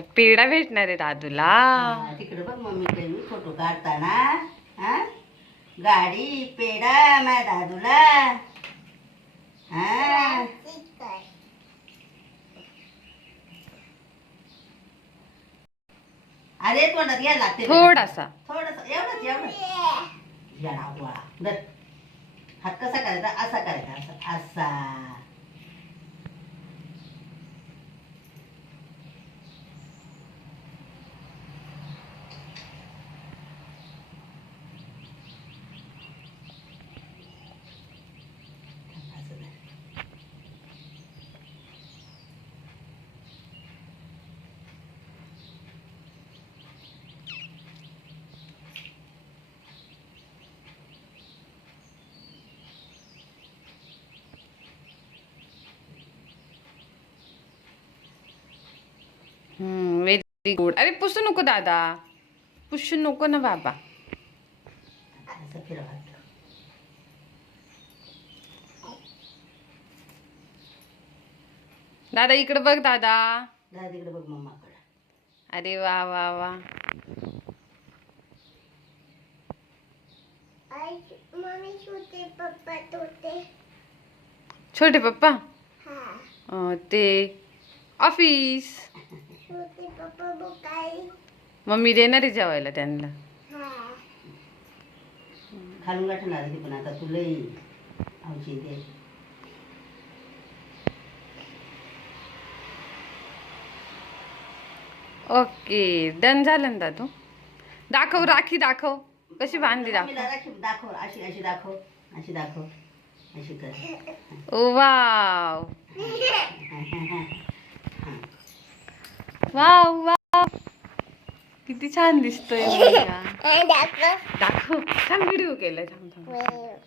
आता पेढा भेटणार आहे दादूला. तिकडे बघ मम्मी काही फोटो काढताना. हा गाडी पेढा माझ्या दादूला. हा अरे तोंडात घ्यायला लागते थोडासा. एवढंच याडा गोळा धर. हात कसा करायचा असा करायचा असा असा. Very good. अरे पुसू नको दादा, पुसू नको ना बाबा. असं फिरव हात. दादा इकडे बघ दादा. दादा तिकडे बघ मम्माकडे. अरे वा वा वा. छोटे पप्पा ते ऑफिस. मम्मी देणार आहे जेवायला त्यांना. खालून गाठणार ती पण आता तुलाही औषध दे. ओके डन झालं ना दादू. दाखव राखी, दाखव कशी बांधली दाखव. दाखव अशी अशी दाखव अशी दाखव अशी कर. ओ वाव वाव वाव, किती छान दिसतोय मुलगा. दाखव. थांब व्हिडिओ केलाय. थांब थांब.